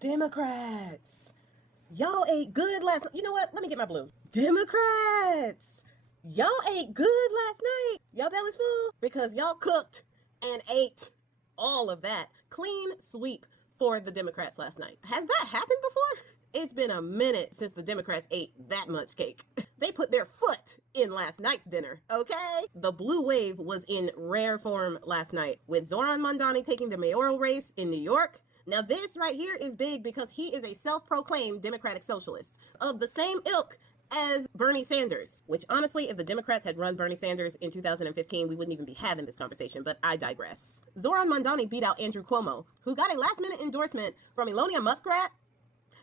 Democrats, y'all ate good last night. You know what? Let me get my blue. Democrats, y'all ate good last night. Y'all bellies full because y'all cooked and ate all of that. Clean sweep for the Democrats last night. Has that happened before? It's been a minute since the Democrats ate that much cake. They put their foot in last night's dinner, okay? The blue wave was in rare form last night, with Zoran Mondani taking the mayoral race in New York. Now this right here is big because he is a self-proclaimed Democratic socialist of the same ilk as Bernie Sanders, which honestly, if the Democrats had run Bernie Sanders in 2015, we wouldn't even be having this conversation, but I digress. Zoran Mondani beat out Andrew Cuomo, who got a last-minute endorsement from Elonia Muskrat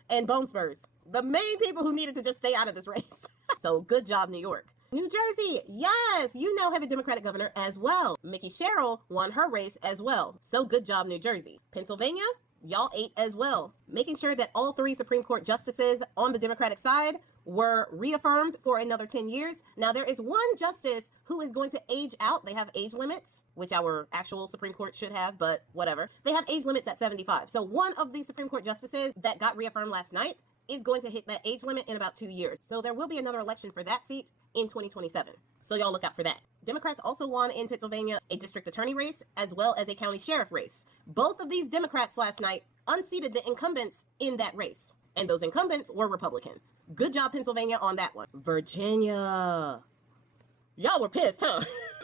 and Bone Spurs, the main people who needed to just stay out of this race. So good job, New York. New Jersey, yes, you now have a Democratic governor as well. Mickey Sherrill won her race as well. So good job, New Jersey. Pennsylvania, y'all ate as well, making sure that all 3 Supreme Court justices on the Democratic side were reaffirmed for another 10 years. Now, there is one justice who is going to age out. They have age limits, which our actual Supreme Court should have, but whatever. They have age limits at 75. So one of the Supreme Court justices that got reaffirmed last night is going to hit that age limit in about 2 years. So there will be another election for that seat in 2027. So y'all look out for that. Democrats also won in Pennsylvania a district attorney race as well as a county sheriff race. Both of these Democrats last night unseated the incumbents in that race, and those incumbents were Republican. Good job, Pennsylvania, on that one. Virginia. Y'all were pissed, huh?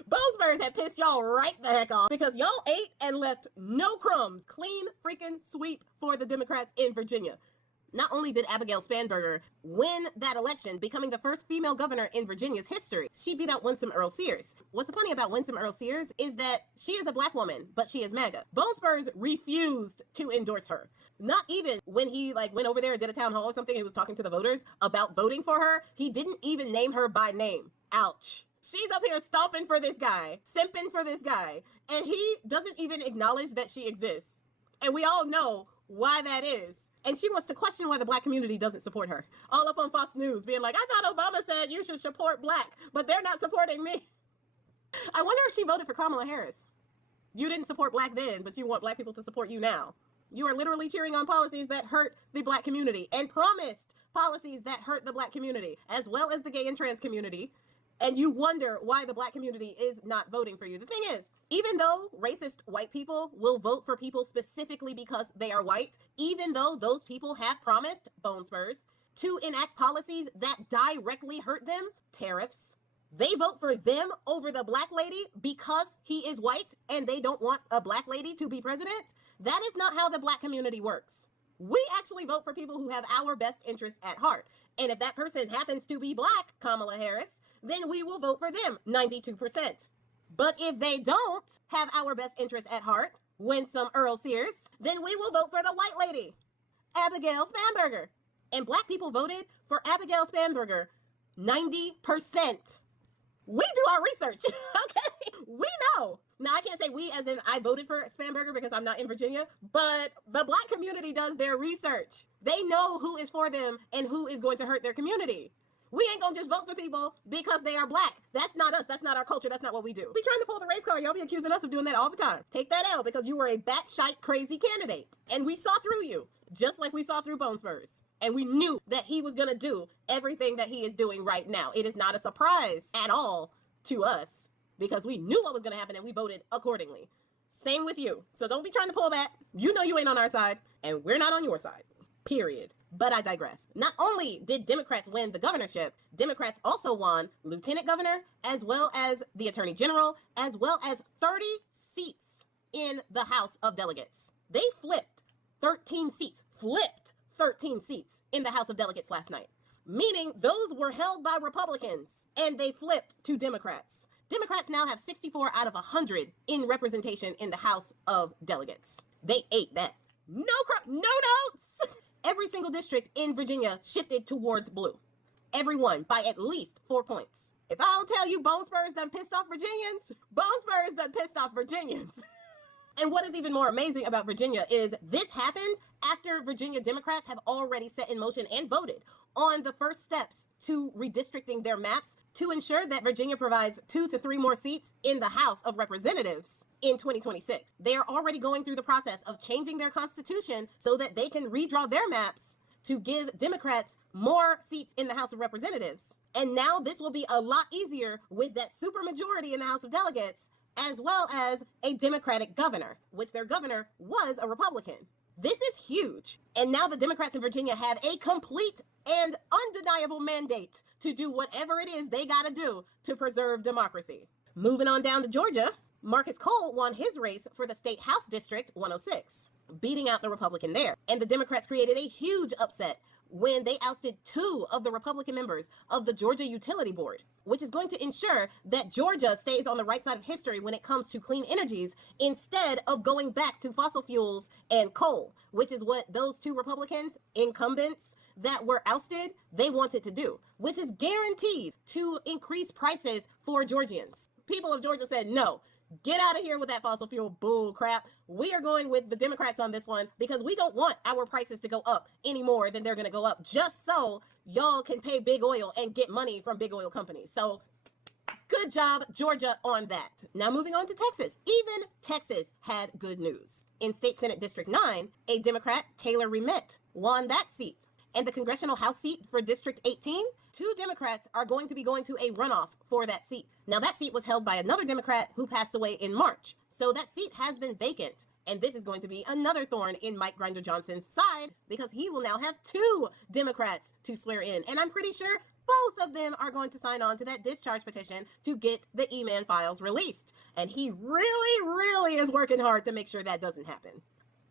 Bone Spurs had pissed y'all right the heck off because y'all ate and left no crumbs. Clean freaking sweep for the Democrats in Virginia. Not only did Abigail Spanberger win that election, becoming the first female governor in Virginia's history, she beat out Winsome Earl Sears. What's funny about Winsome Earl Sears is that she is a black woman, but she is MAGA. Bone Spurs refused to endorse her. Not even when he went over there and did a town hall or something, he was talking to the voters about voting for her. He didn't even name her by name. Ouch. She's up here stomping for this guy, simping for this guy, and he doesn't even acknowledge that she exists. And we all know why that is. And she wants to question why the black community doesn't support her. All up on Fox News being like, I thought Obama said you should support black, but they're not supporting me. I wonder if she voted for Kamala Harris. You didn't support black then, but you want black people to support you now. You are literally cheering on policies that hurt the black community and promised policies that hurt the black community, as well as the gay and trans community. And you wonder why the black community is not voting for you. The thing is, even though racist white people will vote for people specifically because they are white, even though those people have promised, Bone Spurs, to enact policies that directly hurt them, tariffs, they vote for them over the black lady because he is white and they don't want a black lady to be president. That is not how the black community works. We actually vote for people who have our best interests at heart. And if that person happens to be black, Kamala Harris, then we will vote for them 92%. But if they don't have our best interests at heart, Winsome Earl Sears, then we will vote for the white lady, Abigail Spanberger. And black people voted for Abigail Spanberger 90%. We do our research, okay? We know. Now, I can't say we as in I voted for Spanberger because I'm not in Virginia, but the black community does their research. They know who is for them and who is going to hurt their community. We ain't gonna just vote for people because they are black. That's not us. That's not our culture. That's not what we do. We trying to pull the race card. Y'all be accusing us of doing that all the time. Take that L because you were a batshite crazy candidate. And we saw through you, just like we saw through Bone Spurs. And we knew that he was gonna do everything that he is doing right now. It is not a surprise at all to us because we knew what was gonna happen and we voted accordingly. Same with you. So don't be trying to pull that. You know you ain't on our side and we're not on your side. Period. But I digress. Not only did Democrats win the governorship, Democrats also won lieutenant governor, as well as the attorney general, as well as 30 seats in the House of Delegates. They flipped 13 seats in the House of Delegates last night, meaning those were held by Republicans and they flipped to Democrats. Democrats now have 64 out of 100 in representation in the House of Delegates. They ate that. No notes. Every single district in Virginia shifted towards blue. Everyone by at least 4 points. If I don't tell you Bone Spurs done pissed off Virginians, Bone Spurs done pissed off Virginians. And what is even more amazing about Virginia is this happened after Virginia Democrats have already set in motion and voted on the first steps to redistricting their maps to ensure that Virginia provides 2 to 3 more seats in the House of Representatives in 2026. They are already going through the process of changing their constitution so that they can redraw their maps to give Democrats more seats in the House of Representatives. And now this will be a lot easier with that supermajority in the House of Delegates, as well as a Democratic governor, which their governor was a Republican. This is huge. And now the Democrats in Virginia have a complete and undeniable mandate to do whatever it is they got to do to preserve democracy. Moving on down to Georgia, Marcus Cole won his race for the State House District 106, beating out the Republican there. And the Democrats created a huge upset when they ousted 2 of the Republican members of the Georgia Utility Board, which is going to ensure that Georgia stays on the right side of history when it comes to clean energies instead of going back to fossil fuels and coal, which is what those 2 Republicans, incumbents that were ousted, they wanted to do, which is guaranteed to increase prices for Georgians. People of Georgia said, no, get out of here with that fossil fuel bull crap. We are going with the Democrats on this one because we don't want our prices to go up any more than they're going to go up just so y'all can pay big oil and get money from big oil companies. So good job, Georgia, on that. Now moving on to Texas. Even Texas had good news. In State Senate District 9, a Democrat, Taylor Remett, won that seat. And the congressional House seat for District 18, 2 Democrats are going to be going to a runoff for that seat. Now, that seat was held by another Democrat who passed away in March. So that seat has been vacant. And this is going to be another thorn in Mike Grinder Johnson's side because he will now have 2 Democrats to swear in. And I'm pretty sure both of them are going to sign on to that discharge petition to get the E-Man files released. And he really is working hard to make sure that doesn't happen.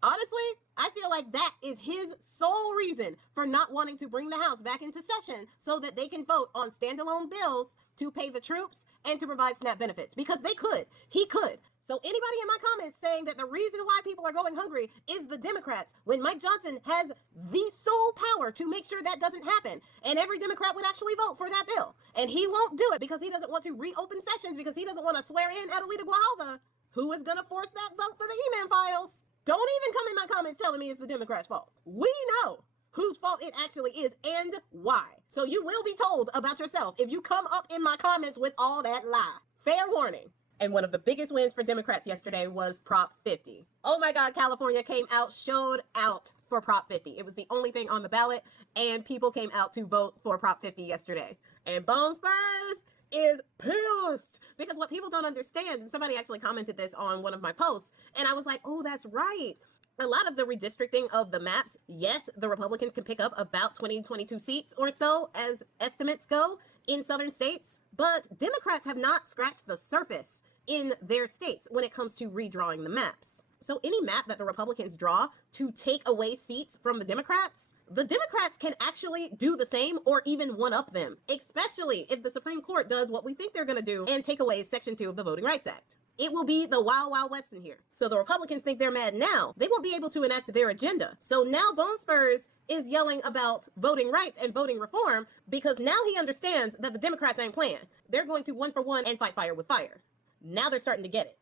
Honestly, I feel like that is his sole reason for not wanting to bring the House back into session so that they can vote on standalone bills to pay the troops and to provide SNAP benefits. Because they could. He could. So anybody in my comments saying that the reason why people are going hungry is the Democrats, when Mike Johnson has the sole power to make sure that doesn't happen, and every Democrat would actually vote for that bill. And he won't do it because he doesn't want to reopen sessions because he doesn't want to swear in Adelita Guajalva, who is going to force that vote for the E-Man files. Don't even come in my comments telling me it's the Democrats' fault. We know whose fault it actually is and why. So you will be told about yourself if you come up in my comments with all that lie. Fair warning. And one of the biggest wins for Democrats yesterday was Prop 50. Oh my God, California came out, showed out for Prop 50. It was the only thing on the ballot, and people came out to vote for Prop 50 yesterday. And Bone Spurs is pissed because what people don't understand, and somebody actually commented this on one of my posts, and I was like, oh, that's right. A lot of the redistricting of the maps, yes, the Republicans can pick up about 22 seats or so as estimates go in southern states, but Democrats have not scratched the surface in their states when it comes to redrawing the maps. So any map that the Republicans draw to take away seats from the Democrats can actually do the same or even one-up them, especially if the Supreme Court does what we think they're going to do and take away Section 2 of the Voting Rights Act. It will be the wild, wild west in here. So the Republicans think they're mad now. They won't be able to enact their agenda. So now Bone Spurs is yelling about voting rights and voting reform because now he understands that the Democrats ain't playing. They're going to one for one and fight fire with fire. Now they're starting to get it.